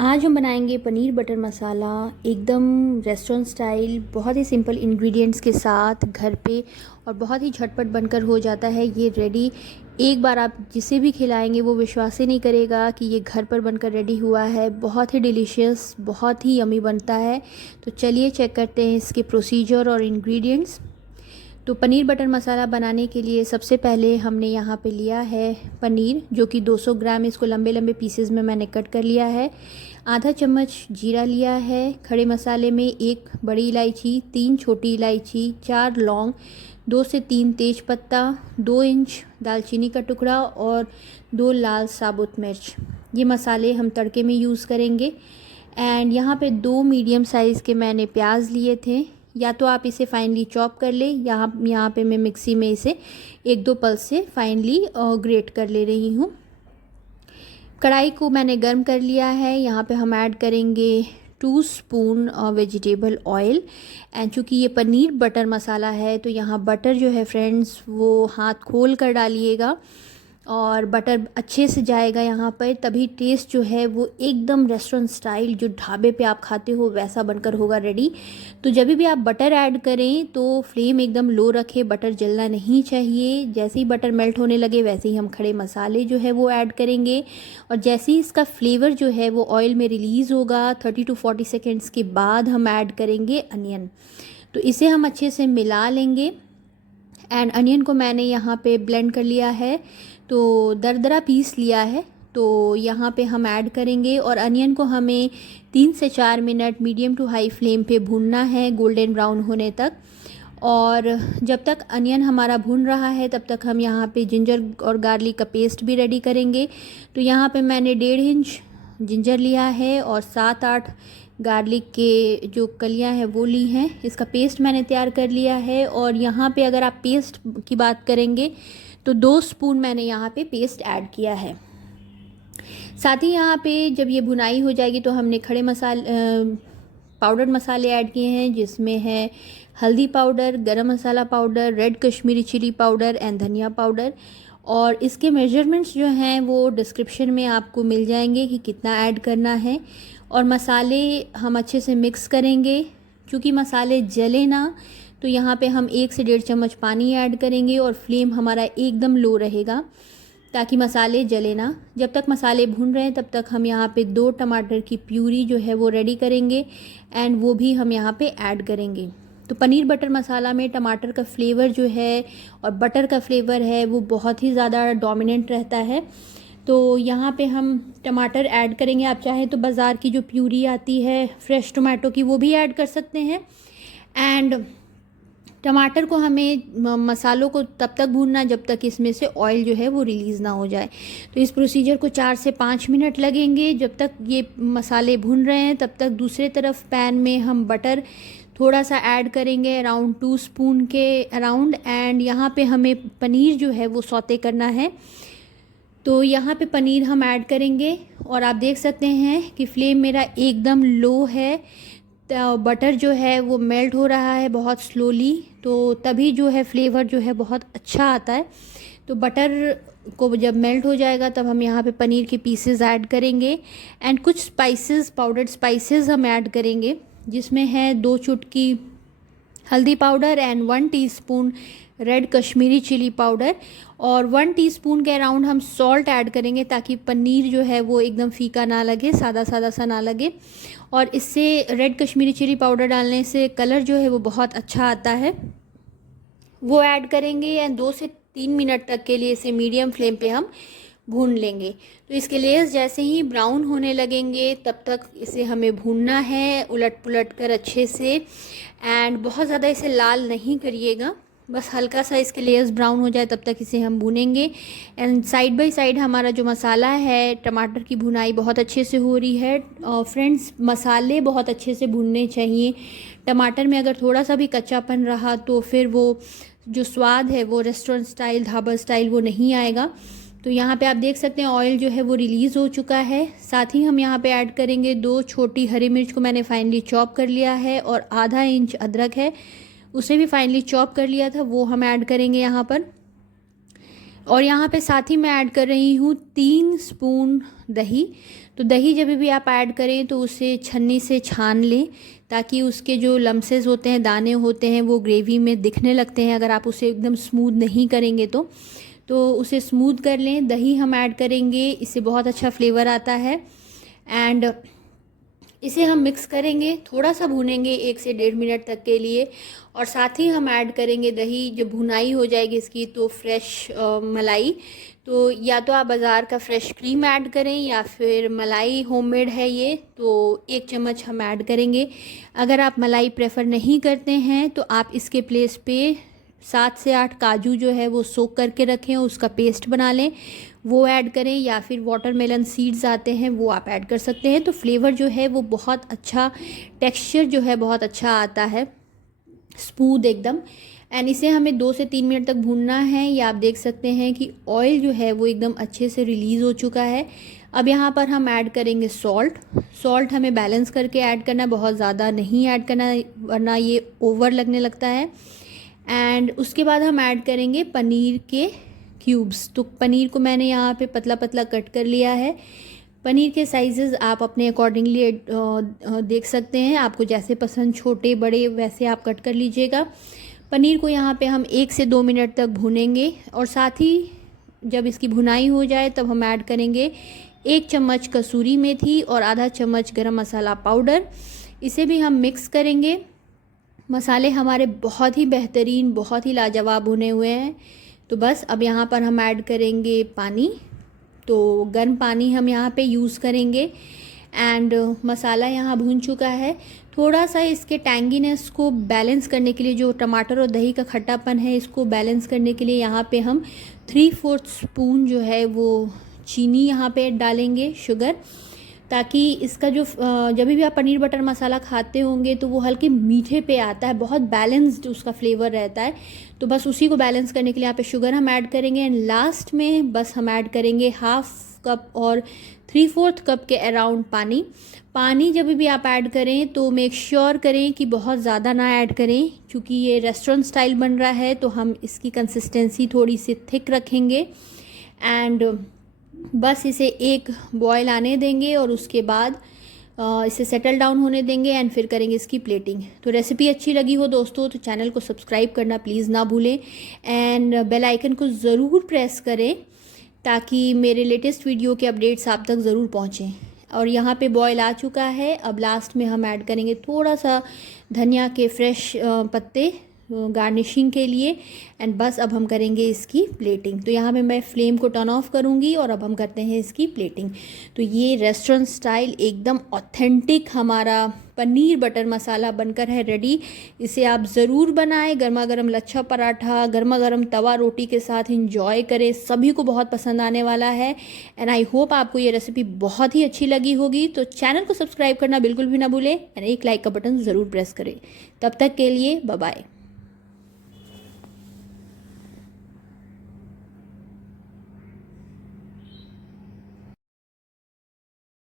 आज हम बनाएंगे पनीर बटर मसाला एकदम रेस्टोरेंट स्टाइल, बहुत ही सिंपल इंग्रेडिएंट्स के साथ घर पे और बहुत ही झटपट बनकर हो जाता है ये रेडी। एक बार आप जिसे भी खिलाएंगे वो विश्वास ही नहीं करेगा कि ये घर पर बनकर रेडी हुआ है। बहुत ही डिलीशियस, बहुत ही यमी बनता है। तो चलिए चेक करते हैं इसके प्रोसीजर और इंग्रेडिएंट्स। तो पनीर बटर मसाला बनाने के लिए सबसे पहले हमने यहाँ पे लिया है पनीर, जो कि 200 ग्राम। इसको लंबे लंबे पीसेस में मैंने कट कर लिया है। आधा चम्मच जीरा लिया है। खड़े मसाले में 1 बड़ी इलायची, 3 छोटी इलायची, 4 लौंग, 2 से 3 तेज पत्ता, 2 इंच दालचीनी का टुकड़ा और 2 लाल साबुत मिर्च। ये मसाले हम तड़के में यूज़ करेंगे। एंड यहाँ पे 2 मीडियम साइज़ के मैंने प्याज लिए थे। या तो आप इसे फाइनली चॉप कर ले, यहाँ पे मैं मिक्सी में इसे 1-2 पल्स से फाइनली ग्रेट कर ले रही हूँ। कढ़ाई को मैंने गर्म कर लिया है। यहाँ पे हम ऐड करेंगे 2 स्पून वेजिटेबल ऑयल। एंड चूँकि ये पनीर बटर मसाला है तो यहाँ बटर जो है फ्रेंड्स वो हाथ खोल कर डालिएगा और बटर अच्छे से जाएगा यहाँ पर, तभी टेस्ट जो है वो एकदम रेस्टोरेंट स्टाइल जो ढाबे पे आप खाते हो वैसा बनकर होगा रेडी। तो जब भी आप बटर ऐड करें तो फ्लेम एकदम लो रखें, बटर जलना नहीं चाहिए। जैसे ही बटर मेल्ट होने लगे वैसे ही हम खड़े मसाले जो है वो ऐड करेंगे। और जैसे ही इसका फ्लेवर जो है वो ऑयल में रिलीज़ होगा 30 to 40 सेकेंड्स के बाद हम ऐड करेंगे अनियन। तो इसे हम अच्छे से मिला लेंगे। एंड अनियन को मैंने यहाँ पे ब्लेंड कर लिया है, तो दरदरा पीस लिया है। तो यहाँ पे हम ऐड करेंगे और अनियन को हमें 3 से 4 minute medium to high flame पे भूनना है, गोल्डन ब्राउन होने तक। और जब तक अनियन हमारा भून रहा है तब तक हम यहाँ पे जिंजर और गार्लिक का पेस्ट भी रेडी करेंगे। तो यहाँ पे मैंने 1.5 इंच जिंजर लिया है और 7-8 गार्लिक के जो कलियां हैं वो ली हैं। इसका पेस्ट मैंने तैयार कर लिया है। और यहाँ पे अगर आप पेस्ट की बात करेंगे तो 2 स्पून मैंने यहाँ पे पेस्ट ऐड किया है। साथ ही यहाँ पे जब ये भुनाई हो जाएगी तो हमने खड़े पाउडर मसाले ऐड किए हैं, जिसमें है हल्दी powder, garam masala powder, red Kashmiri chilli powder and धनिया पाउडर। और इसके मेजरमेंट्स जो हैं वो डिस्क्रिप्शन में आपको मिल जाएंगे कि कितना ऐड करना है। और मसाले हम अच्छे से मिक्स करेंगे। क्योंकि मसाले जले ना तो यहाँ पे हम 1 से 1.5 चम्मच पानी ऐड करेंगे और फ्लेम हमारा एकदम लो रहेगा ताकि मसाले जले ना। जब तक मसाले भून रहे हैं तब तक हम यहाँ पे 2 टमाटर की प्यूरी जो है वो रेडी करेंगे एंड वो भी हम यहाँ पे ऐड करेंगे। तो पनीर बटर मसाला में टमाटर का फ्लेवर जो है और बटर का फ्लेवर है वो बहुत ही ज़्यादा डोमिनेंट रहता है। तो यहाँ पे हम टमाटर ऐड करेंगे। आप चाहें तो बाज़ार की जो प्यूरी आती है फ्रेश टोमेटो की वो भी ऐड कर सकते हैं। एंड टमाटर को हमें मसालों को तब तक भूनना जब तक इसमें से ऑयल जो है वो रिलीज़ ना हो जाए। तो इस प्रोसीजर को 4 से 5 मिनट लगेंगे। जब तक ये मसाले भून रहे हैं तब तक दूसरे तरफ पैन में हम बटर थोड़ा सा ऐड करेंगे, अराउंड 2 स्पून के अराउंड। एंड यहाँ पे हमें पनीर जो है वो सौते करना है। तो यहाँ पे पनीर हम ऐड करेंगे और आप देख सकते हैं कि फ्लेम मेरा एकदम लो है। तो बटर जो है वो मेल्ट हो रहा है बहुत स्लोली, तो तभी जो है फ्लेवर जो है बहुत अच्छा आता है। तो बटर को जब मेल्ट हो जाएगा तब हम यहाँ पे पनीर के पीसेस ऐड करेंगे। एंड कुछ स्पाइसेस, पाउडर्ड स्पाइसेस हम ऐड करेंगे, जिसमें है 2 चुटकी हल्दी powder and 1 teaspoon red Kashmiri chilli powder और 1 टीस्पून के अराउंड हम सॉल्ट ऐड करेंगे ताकि पनीर जो है वो एकदम फीका ना लगे, सादा सादा सा ना लगे। और इससे रेड कश्मीरी चिली पाउडर डालने से कलर जो है वो बहुत अच्छा आता है, वो ऐड करेंगे। एंड 2 से 3 मिनट तक के लिए इसे मीडियम फ्लेम पे हम भून लेंगे। तो इसके लेयर्स जैसे ही ब्राउन होने लगेंगे तब तक इसे हमें भूनना है, उलट पुलट कर अच्छे से। एंड बहुत ज़्यादा इसे लाल नहीं करिएगा, बस हल्का सा इसके लेयर्स ब्राउन हो जाए तब तक इसे हम भूनेंगे। एंड साइड बाय साइड हमारा जो मसाला है, टमाटर की भुनाई बहुत अच्छे से हो रही है। फ्रेंड्स, मसाले बहुत अच्छे से भूनने चाहिए। टमाटर में अगर थोड़ा सा भी कच्चापन रहा तो फिर वो जो स्वाद है वो रेस्टोरेंट स्टाइल, ढाबा स्टाइल वो नहीं आएगा। तो यहाँ पे आप देख सकते हैं ऑयल जो है वो रिलीज़ हो चुका है। साथ ही हम यहाँ पे ऐड करेंगे 2 छोटी हरी मिर्च को मैंने फाइनली चॉप कर लिया है और आधा इंच अदरक है, उसे भी फाइनली चॉप कर लिया था, वो हम ऐड करेंगे यहाँ पर। और यहाँ पे साथ ही मैं ऐड कर रही हूँ 3 स्पून दही। तो दही जब भी आप ऐड करें तो उसे छन्नी से छान लें, ताकि उसके जो लम्सेस होते हैं, दाने होते हैं, वो ग्रेवी में दिखने लगते हैं। अगर आप उसे एकदम स्मूथ नहीं करेंगे तो उसे स्मूथ कर लें। दही हम ऐड करेंगे, इससे बहुत अच्छा फ्लेवर आता है। एंड इसे हम मिक्स करेंगे, थोड़ा सा भूनेंगे 1 से 1.5 मिनट तक के लिए। और साथ ही हम ऐड करेंगे दही। जब भुनाई हो जाएगी इसकी तो फ्रेश मलाई, तो या तो आप बाज़ार का फ्रेश क्रीम ऐड करें या फिर मलाई होममेड है ये, तो 1 चम्मच हम ऐड करेंगे। अगर आप मलाई प्रेफर नहीं करते हैं तो आप इसके प्लेस पे 7 से 8 काजू जो है वो सोक करके रखें, उसका पेस्ट बना लें, वो ऐड करें। या फिर वाटरमेलन सीड्स आते हैं वो आप ऐड कर सकते हैं। तो फ्लेवर जो है वो बहुत अच्छा, टेक्सचर जो है बहुत अच्छा आता है, स्मूथ एकदम। एंड इसे हमें 2 से 3 मिनट तक भूनना है। या आप देख सकते हैं कि ऑयल जो है वो एकदम अच्छे से रिलीज़ हो चुका है। अब यहाँ पर हम ऐड करेंगे सॉल्ट हमें बैलेंस करके ऐड करना है, बहुत ज़्यादा नहीं ऐड करना वरना ये ओवर लगने लगता है। एंड उसके बाद हम ऐड करेंगे पनीर के क्यूब्स। तो पनीर को मैंने यहाँ पे पतला पतला कट कर लिया है। पनीर के साइज़ेस आप अपने अकॉर्डिंगली देख सकते हैं, आपको जैसे पसंद, छोटे बड़े वैसे आप कट कर लीजिएगा। पनीर को यहाँ पे हम 1 से 2 मिनट तक भूनेंगे। और साथ ही जब इसकी भुनाई हो जाए तब हम ऐड करेंगे 1 चम्मच कसूरी मेथी और आधा चम्मच गरम मसाला पाउडर। इसे भी हम मिक्स करेंगे। मसाले हमारे बहुत ही बेहतरीन, बहुत ही लाजवाब भुने हुए हैं। तो बस अब यहाँ पर हम ऐड करेंगे पानी। तो गर्म पानी हम यहाँ पे यूज़ करेंगे। एंड मसाला यहाँ भून चुका है। थोड़ा सा इसके टैंगीनेस को बैलेंस करने के लिए, जो टमाटर और दही का खट्टापन है, इसको बैलेंस करने के लिए यहाँ पे हम 3/4 स्पून जो है वो चीनी यहाँ पे डालेंगे, शुगर, ताकि इसका जो जब भी आप पनीर बटर मसाला खाते होंगे तो वो हल्के मीठे पे आता है, बहुत बैलेंस्ड उसका फ्लेवर रहता है। तो बस उसी को बैलेंस करने के लिए यहाँ पे शुगर हम ऐड करेंगे। एंड लास्ट में बस हम ऐड करेंगे 1/2 कप और 3/4 कप के अराउंड पानी जब भी आप ऐड करें तो मेक श्योर करें कि बहुत ज़्यादा ना ऐड करें, क्योंकि ये रेस्टोरेंट स्टाइल बन रहा है तो हम इसकी कंसिस्टेंसी थोड़ी सी थिक रखेंगे। एंड बस इसे एक बॉयल आने देंगे और उसके बाद इसे सेटल डाउन होने देंगे एंड फिर करेंगे इसकी प्लेटिंग। तो रेसिपी अच्छी लगी हो दोस्तों तो चैनल को सब्सक्राइब करना प्लीज़ ना भूलें। एंड बेल आइकन को ज़रूर प्रेस करें ताकि मेरे लेटेस्ट वीडियो के अपडेट्स आप तक ज़रूर पहुँचें। और यहाँ पे बॉयल आ चुका है। अब लास्ट में हम ऐड करेंगे थोड़ा सा धनिया के फ्रेश पत्ते गार्निशिंग के लिए। एंड बस अब हम करेंगे इसकी प्लेटिंग। तो यहाँ पे मैं फ्लेम को टर्न ऑफ करूँगी और अब हम करते हैं इसकी प्लेटिंग। तो ये रेस्टोरेंट स्टाइल एकदम ऑथेंटिक हमारा पनीर बटर मसाला बनकर है रेडी। इसे आप ज़रूर बनाएं, गर्मा गर्म लच्छा पराठा, गर्मा गर्म तवा रोटी के साथ इंजॉय करें, सभी को बहुत पसंद आने वाला है। एंड आई होप आपको ये रेसिपी बहुत ही अच्छी लगी होगी। तो चैनल को सब्सक्राइब करना बिल्कुल भी ना भूलें एंड एक लाइक का बटन ज़रूर प्रेस करें। तब तक के लिए बाय बाय।